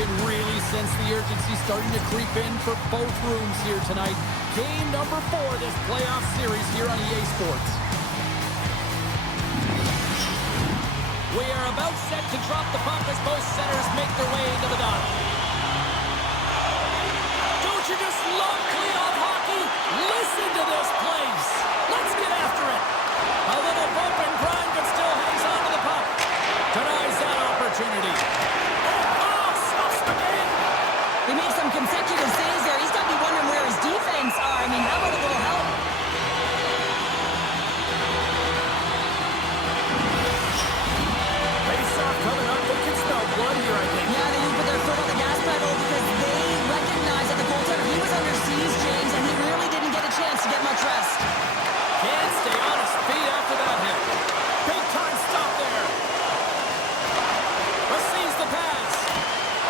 can really sense the urgency starting to creep in for both rooms here tonight. Game number 4 this playoff series here on EA Sports. We are about set to drop the puck as both centers make their way into the dot. Don't you just love playoff hockey? Listen to this place. Let's get after it. A little bump and grind, but still hangs on to the puck. Denies that opportunity. Oh, stops the game. He made some consecutive saves there. He's got to be wondering where his defense are. I mean, how about a little help? Face-off coming up. They can smell blood here, I think. Yeah, they didn't put their foot on the gas pedal because they recognized that the goaltender, he was under siege, James, and he really didn't get a chance to get much rest. Can't stay on his feet after that hit. Big time stop there. Receives the pass.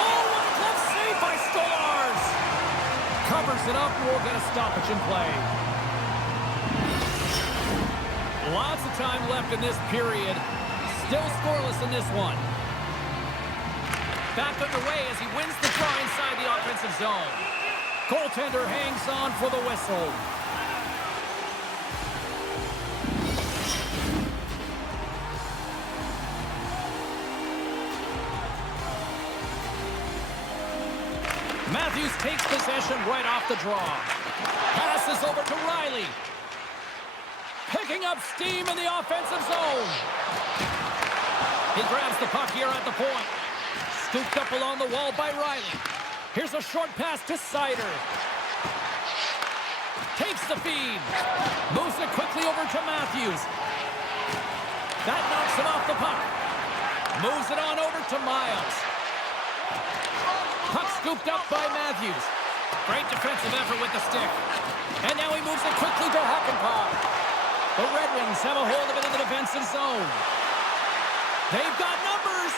Oh, what a glove save by Stolars. Covers it up and we'll get a stoppage in play. Lots of time left in this period. Still scoreless in this one. Back underway as he wins the draw inside the offensive zone. Goaltender hangs on for the whistle. Matthews takes possession right off the draw. Passes over to Riley. Picking up steam in the offensive zone. He grabs the puck here at the point. Scooped up along the wall by Riley. Here's a short pass to Sider. Takes the feed. Moves it quickly over to Matthews. That knocks him off the puck. Moves it on over to Miles. Puck scooped up by Matthews. Great defensive effort with the stick. And now he moves it quickly to Hakanpää. The Red Wings have a hold of it in the defensive zone. They've got numbers.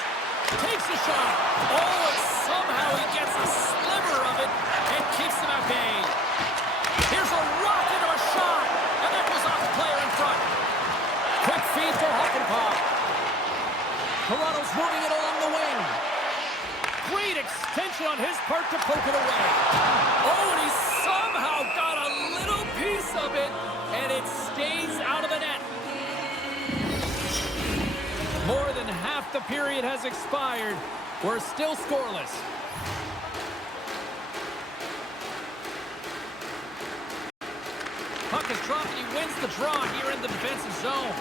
Takes a shot. Oh, and somehow he gets a sliver of it and keeps him at bay. Here's a rocket of a shot. And that goes off the player in front. Quick feed to Hakanpää. Toronto's moving it along the wing. Great extension on his part to poke it away. Oh, and he somehow got a little piece of it, and it stays out of the net. More than half the period has expired. We're still scoreless. Puck is dropped, and he wins the draw here in the defensive zone.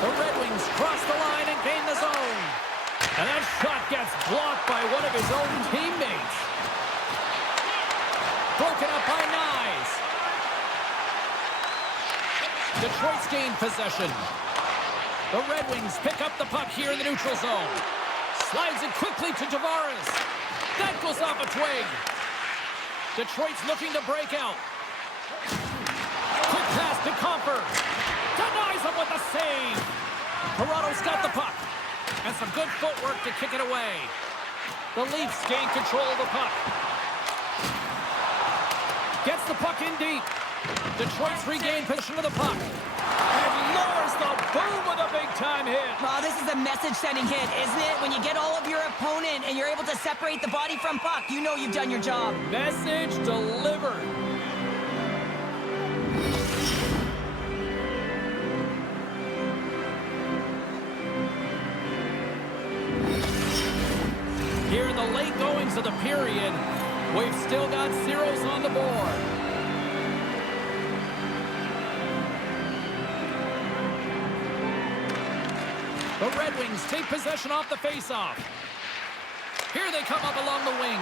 The Red Wings cross the line and gain the zone. And that shot gets blocked by one of his own teammates. Broken up by Nyes. Detroit's gained possession. The Red Wings pick up the puck here in the neutral zone. Slides it quickly to Tavares. That goes off a twig. Detroit's looking to break out. Quick pass to Comper. Denies him with a save. Toronto's got the puck. And some good footwork to kick it away. The Leafs gain control of the puck. Gets the puck in deep. Detroit's regained possession of the puck. And lowers the boom with a big-time hit. Oh, this is a message-sending hit, isn't it? When you get all of your opponent and you're able to separate the body from puck, you know you've done your job. Message delivered. Here in the late goings of the period, we've still got zeros on the board. The Red Wings take possession off the faceoff. Here they come up along the wing.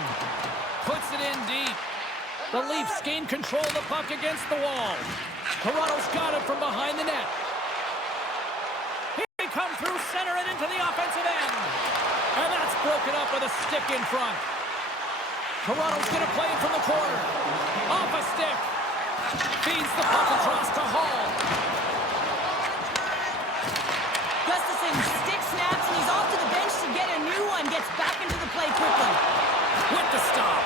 Puts it in deep. The Leafs gain control of the puck against the wall. Toronto's got it from behind the net. Here they come through center and into the offensive end. And that's broken up with a stick in front. Toronto's going to play it from the corner. Off a stick. Feeds the puck across to Hall. Gustafsson stick snaps, and he's off to the bench to get a new one. Gets back into the play quickly. With the stop.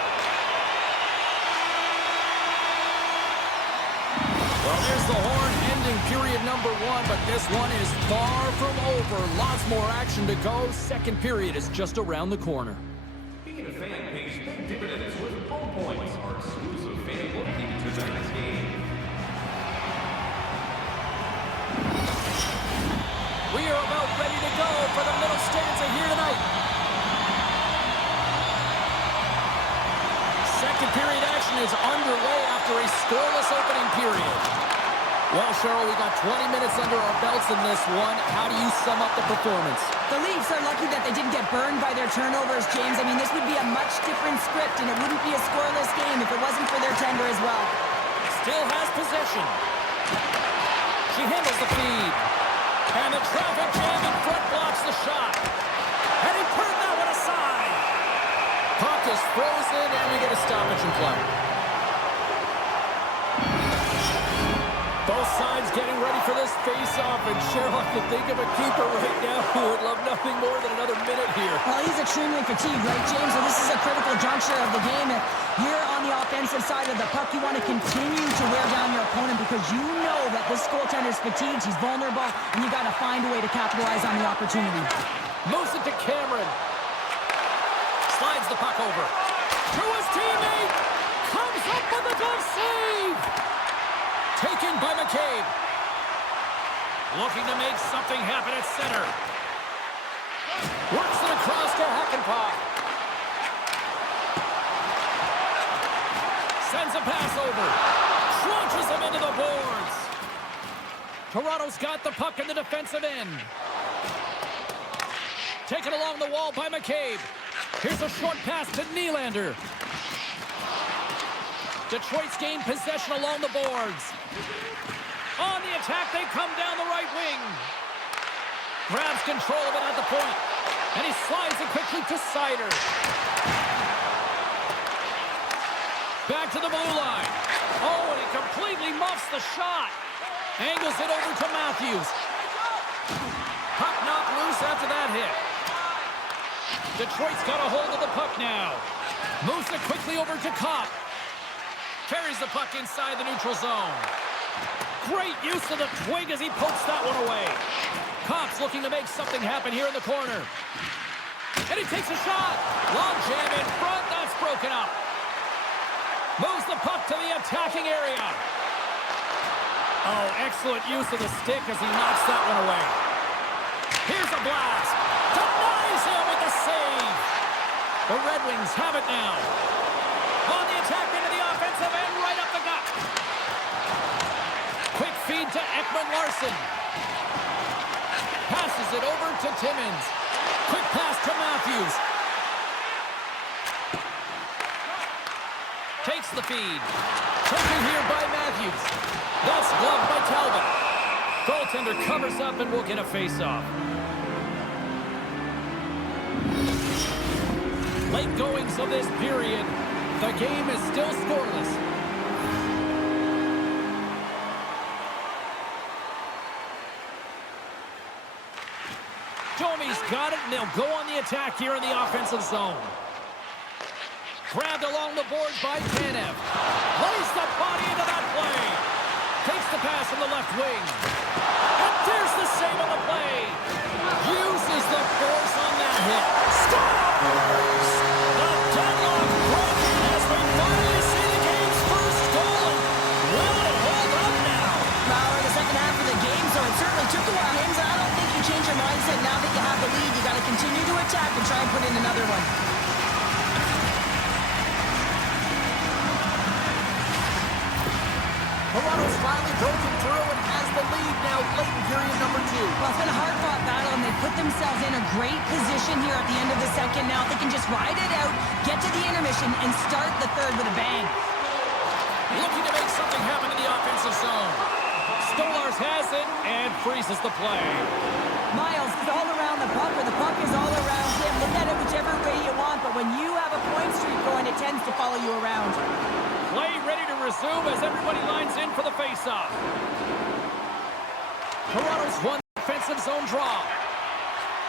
Well, there's the horn ending period number 1, but this one is far from over. Lots more action to go. Second period is just around the corner. pay big dividends with home points, our exclusive fan looking to tonight's game. We are about ready to go for the middle stanza here tonight. Second period action is underway after a scoreless opening period. Well, Cheryl, we got 20 minutes under our belts in this one. How do you sum up the performance? The Leafs are lucky that they didn't get burned by their turnovers, James. I mean, this would be a much different script, and it wouldn't be a scoreless game if it wasn't for their tender as well. Still has possession. She handles the feed. And the traffic jam in front blocks the shot. And he put that one aside. Puck is frozen, and we get a stoppage in play. Both sides getting ready for this face-off, and Cheryl, I can think of a keeper right now who would love nothing more than another minute here. Well, he's extremely fatigued, right, James? So this is a critical juncture of the game. You're on the offensive side of the puck. You want to continue to wear down your opponent because you know that this goaltender's fatigued. He's vulnerable, and you got to find a way to capitalize on the opportunity. Moves it to Cameron. Slides the puck over. To his teammate. Comes up with a glove save. Taken by McCabe. Looking to make something happen at center. Works it across to Hakanpää. Sends a pass over. Crunches him into the boards. Toronto's got the puck in the defensive end. Taken along the wall by McCabe. Here's a short pass to Nylander. Detroit's gained possession along the boards. On the attack, they come down the right wing. Grabs control of it at the point. And he slides it quickly to Seider. Back to the blue line. Oh, and he completely muffs the shot. Angles it over to Matthews. Puck knocked loose after that hit. Detroit's got a hold of the puck now. Moves it quickly over to Kopp. Carries the puck inside the neutral zone. Great use of the twig as he pokes that one away. Kopp's looking to make something happen here in the corner. And he takes a shot. Long jam in front. That's broken up. Moves the puck to the attacking area. Oh, excellent use of the stick as he knocks that one away. Here's a blast. Denies him with the save. The Red Wings have it now. On the attack into the offensive end, right up the gut. Quick feed to Ekman-Larsson. Passes it over to Timmins. Quick pass to Matthews. Takes the feed. Taken here by Matthews. That's gloved by Talbot. Goaltender covers up and will get a face-off. Late goings of this period. The game is still scoreless. Domi's got it, and they'll go on the attack here in the offensive zone. Grabbed along the boards by Tanev. Lays the body into that play. Takes the pass from the left wing. And there's the save on the play. Uses the force on that hit. Scores! The deadlock broken as we finally see the game's first goal. Will it hold up now? Well, we're in the second half of the game, so it certainly took a while. James, I don't think you change your mindset now that you have the lead. You got to continue to attack and try and put in another one. Toronto's finally broken through and has the lead now late in period number 2. Well, it's been a hard-fought battle, and they put themselves in a great position here at the end of the second. Now, if they can just ride it out, get to the intermission, and start the third with a bang. Looking to make something happen in the offensive zone. Stolarz has it and freezes the play. Miles is all around the puck, or the puck is all around him. Look at it whichever way you want, but when you have a point streak going, it tends to follow you around. Play ready to resume as everybody lines in for the face-off. Toronto's won the offensive zone draw.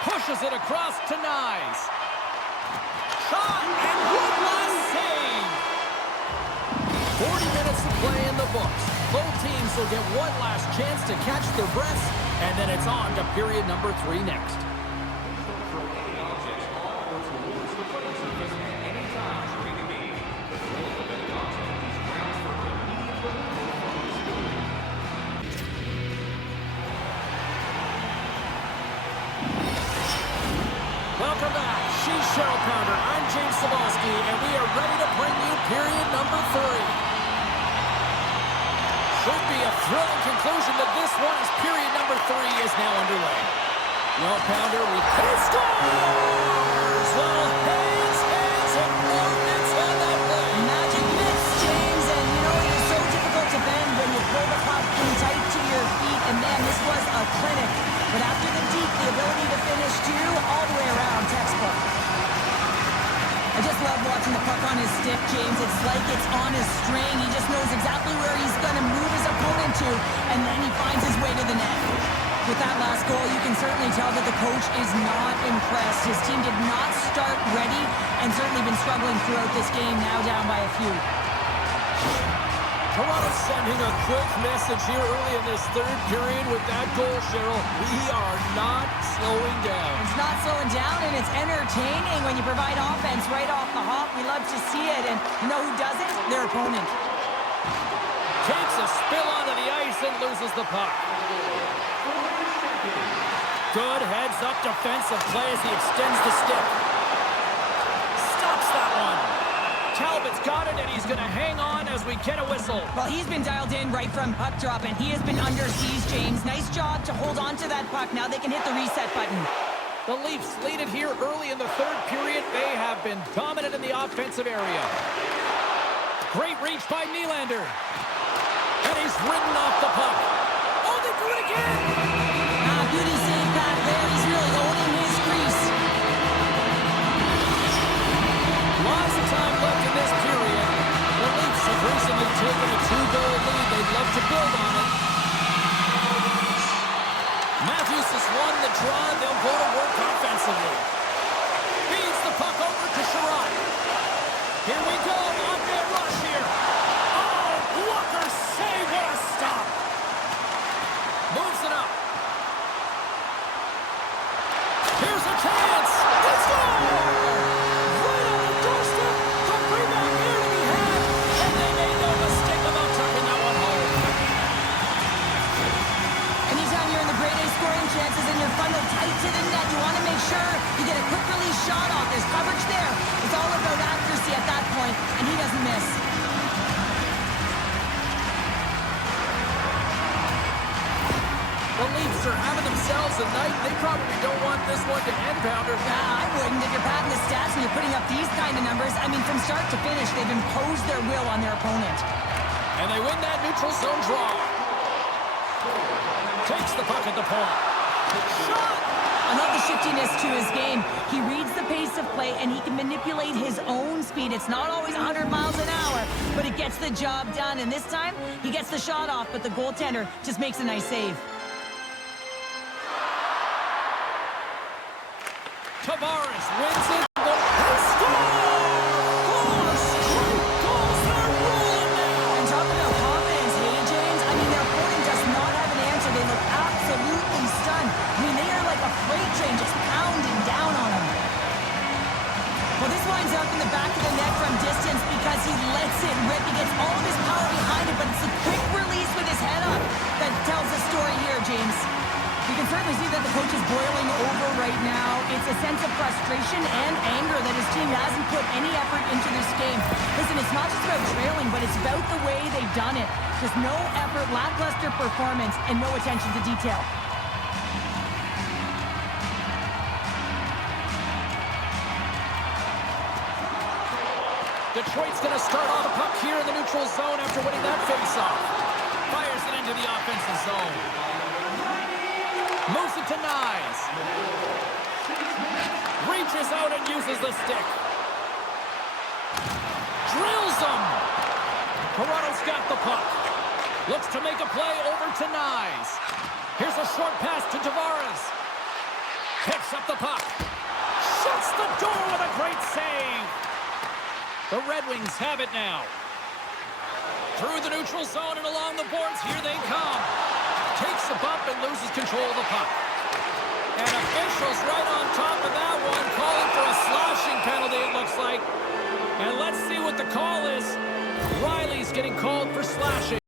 Pushes it across to Nyes. Shot and one last save. 40 minutes to play in the books. Both teams will get one last chance to catch their breaths, and then it's on to period number 3 next. James Cebulski, and we are ready to bring you period number 3. Should be a thrilling conclusion to this one as period number 3 is now underway. Well, Pounder, he scores! Well, hands, and more mitts on that play. Magic mitts, James, and you know, it is so difficult to bend when you pull the puck in tight to your feet, and man, this was a clinic. But after the deep, the ability to finish too, all the way around, textbook. I just love watching the puck on his stick, James. It's like it's on his string. He just knows exactly where he's going to move his opponent to, and then he finds his way to the net. With that last goal, you can certainly tell that the coach is not impressed. His team did not start ready and certainly been struggling throughout this game, now down by a few. Toronto sending a quick message here early in this third period with that goal, Cheryl. We are not slowing down. It's not slowing down, and it's entertaining when you provide offense right off the hop. We love to see it, and you know who does it? Their opponent. Takes a spill onto the ice and loses the puck. Good heads-up defensive play as he extends the stick. Stops that one. Talbot's got it, and he's going to hang on as we get a whistle. Well, he's been dialed in right from puck drop, and he has been under siege, James. Nice job to hold on to that puck. Now they can hit the reset button. The Leafs lead it here early in the third period. They have been dominant in the offensive area. Great reach by Nylander. And he's ridden off the puck. Oh, they do it again! Beauty save back there. He's really owning his crease. Lots of time left in this period. The Leafs have recently taken a 2-goal lead. They'd love to build on it. Matthews has won the draw. They'll go to work offensively. Feeds the puck over to Sherrod. Here we go. On-man rush here. Oh, Walker save. What a stop. Moves it up. Here's a chance. Let's go! Right on the doorstep. The rebound here to be had. And they made no mistake about tucking that one home. Anytime you're in the grade A scoring chances and you're funneled tight to the net, you want to make sure you get a quick release shot off. There's coverage there. It's all about accuracy at that point, and he doesn't miss. The Leafs are having themselves a night. They probably don't want this one to end, Pounder. I wouldn't if you're padding the stats and you're putting up these kind of numbers. I mean, from start to finish, they've imposed their will on their opponent. And they win that neutral zone draw. Takes the puck at the point. Shot! I love the shiftiness to his game. He reads the pace of play, and he can manipulate his own speed. It's not always 100 miles an hour, but it gets the job done. And this time, he gets the shot off, but the goaltender just makes a nice save. Tavares wins it. He scores! Great goals. They're rolling now. And talking about confidence, hey, James, I mean, their opponent does not have an answer. They look absolutely stunned. I mean, they are like a freight train just pounding down on them. Well, this winds up in the back of the net from distance because he lets it rip. He gets all of his power behind it, but it's a quick release with his head up that tells the story here, James. You can certainly see that the coach is boiling over right now. It's a sense of frustration and anger that his team hasn't put any effort into this game. Listen, it's not just about trailing, but it's about the way they've done it. Just no effort, lackluster performance, and no attention to detail. Detroit's going to start on the puck here in the neutral zone after winning that faceoff. Fires it into the offensive zone. Moves it to Nyes. Reaches out and uses the stick. Drills him. Toronto's got the puck. Looks to make a play over to Nyes. Here's a short pass to Tavares. Picks up the puck. Shuts the door with a great save. The Red Wings have it now. Through the neutral zone and along the boards, here they come. Takes the bump and loses control of the puck. And officials right on top of that one, calling for a slashing penalty, it looks like. And let's see what the call is. Riley's getting called for slashing.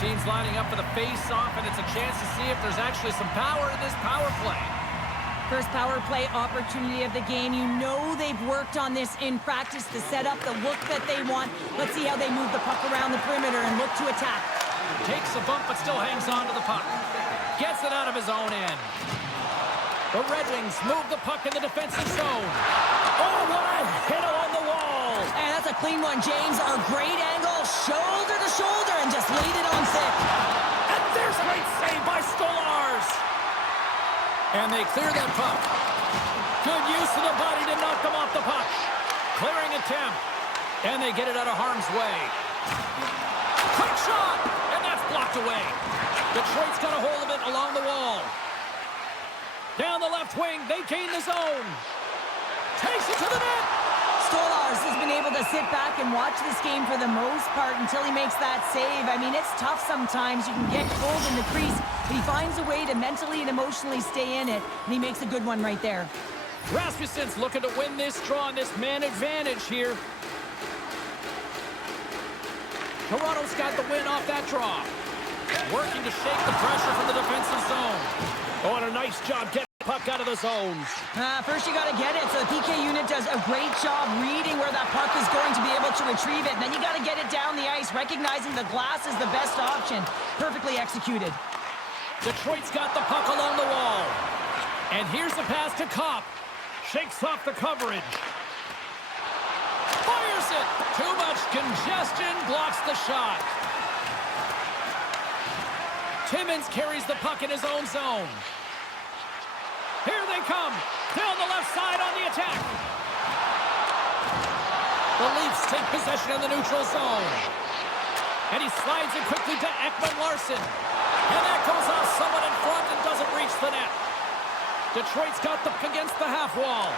teams lining up for the face-off, and it's a chance to see if there's actually some power in this power play. First power play opportunity of the game. You know they've worked on this in practice to set up the look that they want. Let's see how they move the puck around the perimeter and look to attack. Takes a bump, but still hangs on to the puck. Gets it out of his own end. The Red Wings move the puck in the defensive zone. Oh, what a hit along the wall. And that's a clean one, James. A great angle, shoulder to shoulder, and just laid it on thick. And there's a great save by Stolarz. And they clear that puck. Good use of the body to knock them off the puck. Clearing attempt. And they get it out of harm's way. Quick shot! And that's blocked away. Detroit's got a hold of it along the wall. Down the left wing, they gain the zone. Takes it to the net. Stolarz has been able to sit back and watch this game for the most part until he makes that save. I mean, it's tough sometimes. You can get cold in the crease, but he finds a way to mentally and emotionally stay in it, and he makes a good one right there. Rasmussen's looking to win this draw on this man advantage here. Toronto's got the win off that draw. Working to shake the pressure from the defensive zone. Oh, and a nice job getting the puck out of the zones. First you got to get it, so the PK unit does a great job reading where that puck is going to be able to retrieve it. And then you got to get it down the ice, recognizing the glass is the best option. Perfectly executed. Detroit's got the puck along the wall. And here's the pass to Kopp. Shakes off the coverage. Fires it. Too much congestion, blocks the shot. Timmins carries the puck in his own zone. Here they come. Down the left side on the attack. The Leafs take possession in the neutral zone. And he slides it quickly to Ekman-Larsson. And that goes off someone in front and doesn't reach the net. Detroit's got the puck against the half wall.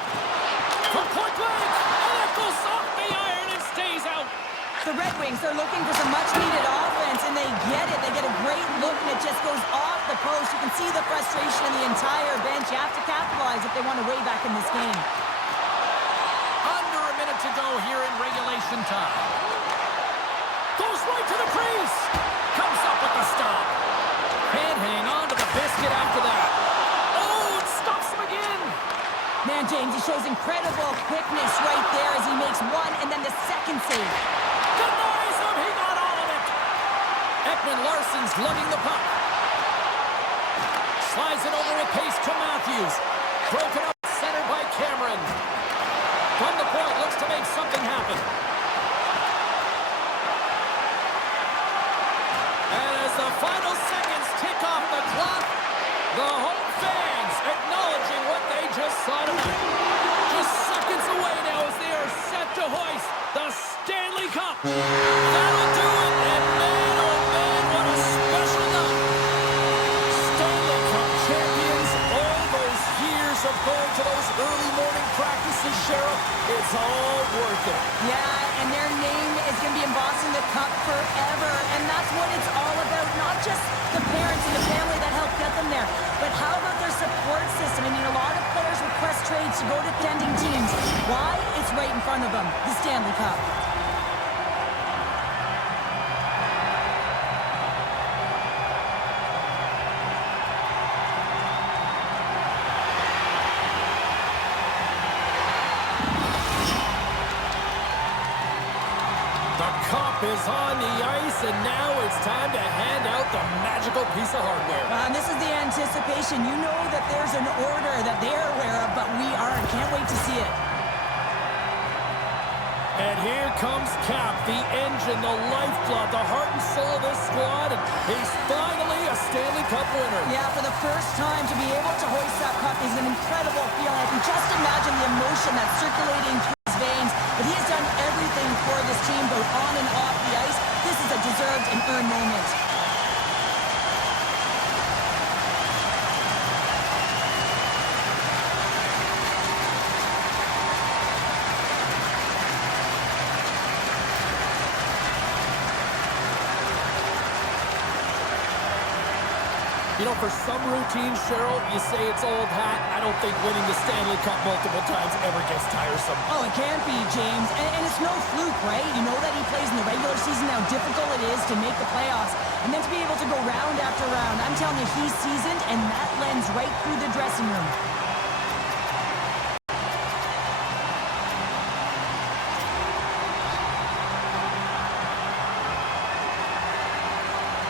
From point blank. And that goes off the iron and stays out. The Red Wings are looking for some much-needed offense, and they get it. They get a great look, and it just goes off the post. You can see the frustration in the entire bench. You have to capitalize if they want to way back in this game. Under a minute to go here in regulation time. Goes right to the crease. Comes up with the stop. Can't hang on to the biscuit after that. Oh, it stops him again. Man, James, he shows incredible quickness right there as he makes one and then the second save. Denies him. He got all of it. Ekman-Larsson's lugging the puck. Slides it over with pace to Matthews. Broken up center by Cameron. From the point, looks to make something happen. And as the final seconds tick off the clock, the home fans acknowledging what they just saw tonight. Just seconds away now as they are set to hoist the Stanley Cup. That'll do it, and man, oh man, what a special night. Stanley Cup champions, all those years of going to those early morning practices, Sheriff, it's all worth it. Yeah, and their name is going to be embossed in the cup forever, and that's what it's all about. Not just the parents and the family that helped get them there, but how about their support system? I mean, a lot of players request trades to go to contending teams. Why? It's right in front of them, the Stanley Cup. The cup is on the ice, and now it's time to hand out the magical piece of hardware. And this is the anticipation. You know that there's an order that they're aware of, but we aren't. Can't wait to see it. And here comes Cap, the engine, the lifeblood, the heart and soul of this squad, and he's finally a Stanley Cup winner. Yeah, for the first time to be able to hoist that cup is an incredible feeling. I can just imagine the emotion that's circulating through his veins. But he has done everything for this team, both on and off the ice. This is a deserved and earned moment. You know, for some routines, Cheryl, you say it's old hat. I don't think winning the Stanley Cup multiple times ever gets tiresome. Oh, it can't be, James. And it's no fluke, right? You know that he plays in the regular season how difficult it is to make the playoffs, and then to be able to go round after round. I'm telling you, he's seasoned, and that lends right through the dressing room.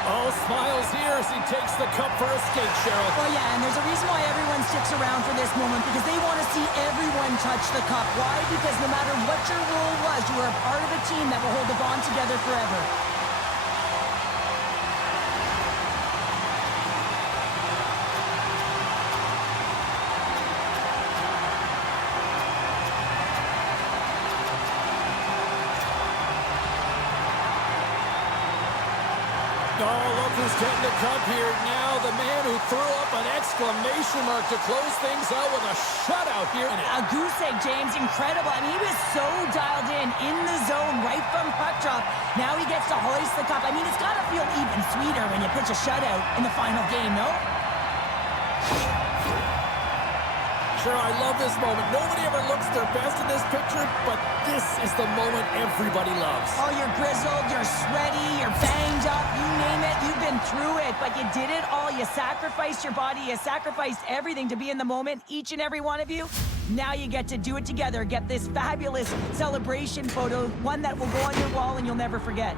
All smiles here as he takes the cup for a skate, Cheryl. Well, yeah, and there's a reason why everyone sticks around for this moment, because they want to see everyone touch the cup. Why? Because no matter what your role was, you were a part of a team that will hold the bond together forever. Oh, look who's getting the cup here now. The man who threw up an exclamation mark to close things out with a shutout here. A goose egg, James. Incredible. I mean, he was so dialed in the zone, right from puck drop. Now he gets to hoist the cup. I mean, it's got to feel even sweeter when you pitch a shutout in the final game, no? Sure, I love this moment. Nobody ever looks their best in this picture, but this is the moment everybody loves. Oh, you're grizzled, you're sweaty, you're banged up, you name it, you've been through it, but you did it all. You sacrificed your body, you sacrificed everything to be in the moment, each and every one of you. Now you get to do it together, get this fabulous celebration photo, one that will go on your wall and you'll never forget.